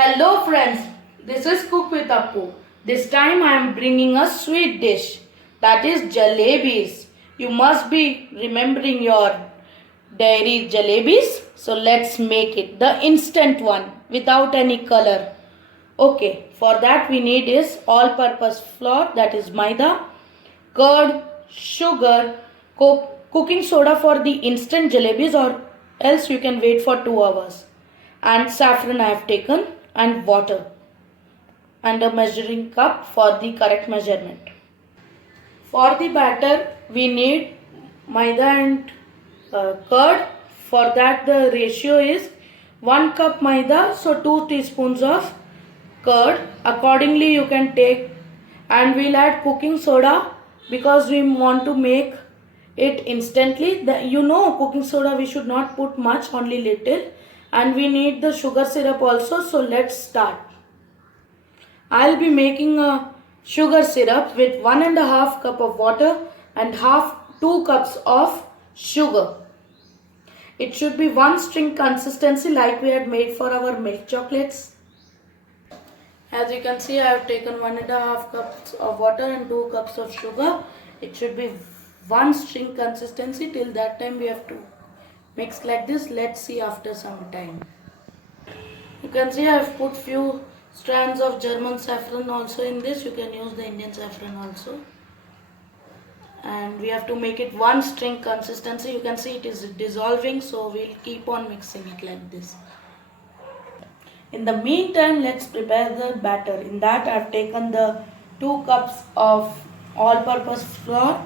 Hello friends, this is Cook with Appu. This time I am bringing a sweet dish, that is jalebis. You must be remembering your dairy jalebis. So let's make it, the instant one without any color. Okay, for that we need is all purpose flour, that is maida, curd, sugar, cooking soda for the instant jalebis, or else you can wait for 2 hours, and saffron I have taken, and water, and a measuring cup for the correct measurement. For the batter we need maida and curd. For that the ratio is 1 cup maida, so 2 teaspoons of curd. Accordingly you can take, and we'll add cooking soda because we want to make it instantly. Cooking soda we should not put much, only little. And we need the sugar syrup also, so let's start. I'll be making a sugar syrup with 1.5 cup of water and 2 cups of sugar. It should be one string consistency like we had made for our milk chocolates. As you can see, I have taken 1.5 cups of water and 2 cups of sugar. It should be one string consistency. Till that time we have to mix like this. Let's see after some time. You can see I have put few strands of German saffron also in this. You can use the Indian saffron also. And we have to make it one string consistency. You can see it is dissolving, so we'll keep on mixing it like this. In the meantime, let's prepare the batter. In that I have taken the 2 cups of all-purpose flour,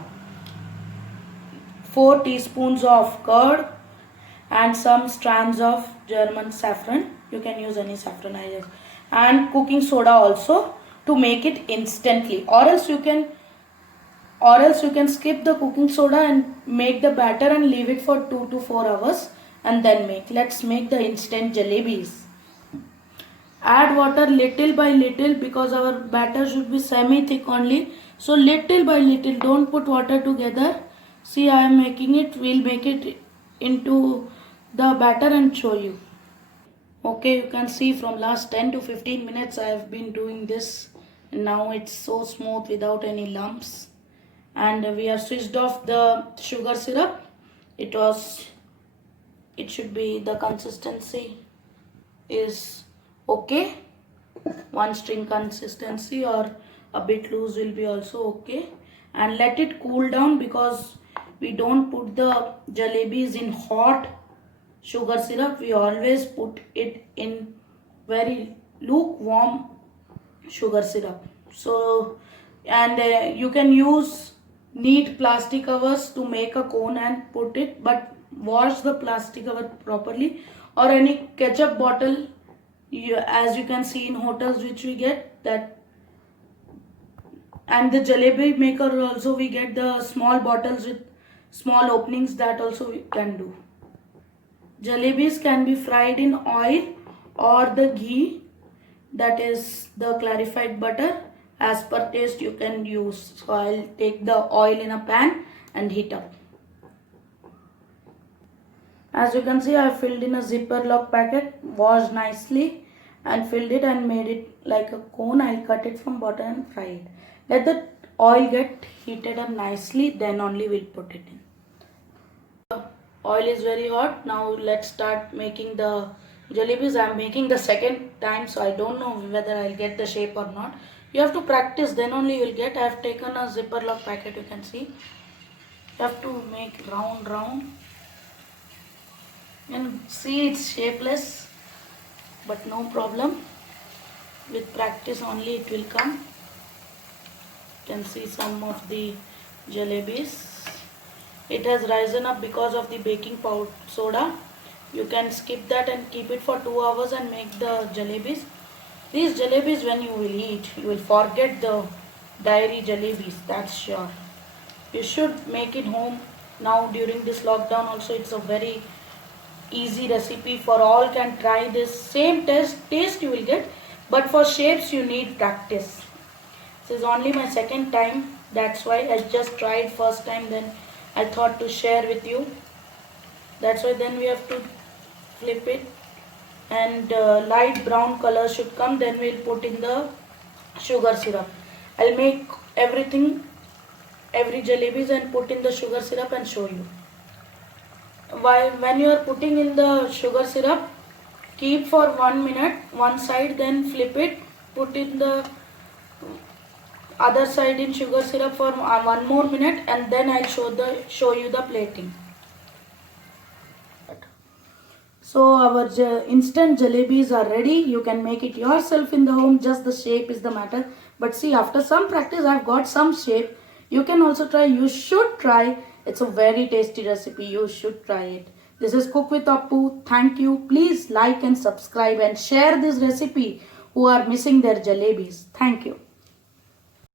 4 teaspoons of curd, and some strands of German saffron. You can use any saffron, and cooking soda also to make it instantly. Or else you can skip the cooking soda and make the batter and leave it for 2 to 4 hours and then make. Let's make the instant jalebis. Add water little by little because our batter should be semi-thick only. So little by little, don't put water together. See, I am making it. We'll make it into the batter and show you. Okay, you can see from last 10 to 15 minutes I have been doing this. Now it's so smooth without any lumps. And we have switched off the sugar syrup. It should be, the consistency is okay. One string consistency or a bit loose will be also okay. And let it cool down because we don't put the jalebis in hot sugar syrup. We always put it in very lukewarm sugar syrup. So, and you can use neat plastic covers to make a cone and put it, but wash the plastic cover properly, or any ketchup bottle, as you can see in hotels which we get that. And the jalebi maker also, we get the small bottles with small openings, that also we can do. Jalebis can be fried in oil or the ghee, that is the clarified butter. As per taste you can use. So I'll take the oil in a pan and heat up. As you can see, I have filled in a Ziploc packet, washed nicely and filled it and made it like a cone. I'll cut it from bottom and fry it. Let the oil get heated up nicely, then only we'll put it in. The oil is very hot. Now let's start making the jalebis. I'm making the second time, so I don't know whether I'll get the shape or not. You have to practice, then only you will get. I have taken a Ziploc packet, you can see. You have to make round. And see, it's shapeless, but no problem. With practice only it will come. You can see some of the jalebis. It has risen up because of the baking powder soda. You can skip that and keep it for 2 hours and make the jalebis. These jalebis, when you will eat, you will forget the dairy jalebis, that's sure. You should make it home now during this lockdown also. It's a very easy recipe for all, can try this. Same taste you will get, but for shapes you need practice. This is only my second time, that's why I just tried first time, then I thought to share with you. That's why then we have to flip it and light brown color should come, then we'll put in the sugar syrup. I'll make everything, every jalebis and put in the sugar syrup and show you. When you are putting in the sugar syrup, keep for 1 minute one side, then flip it, put in the other side in sugar syrup for 1 more minute, and then I'll show you the plating. So our instant jalebis are ready. You can make it yourself in the home, just the shape is the matter. But see, after some practice I've got some shape. You can also try, you should try. It's a very tasty recipe, you should try it. This is Cook with Appu. Thank you. Please like and subscribe and share this recipe who are missing their jalebis. Thank you.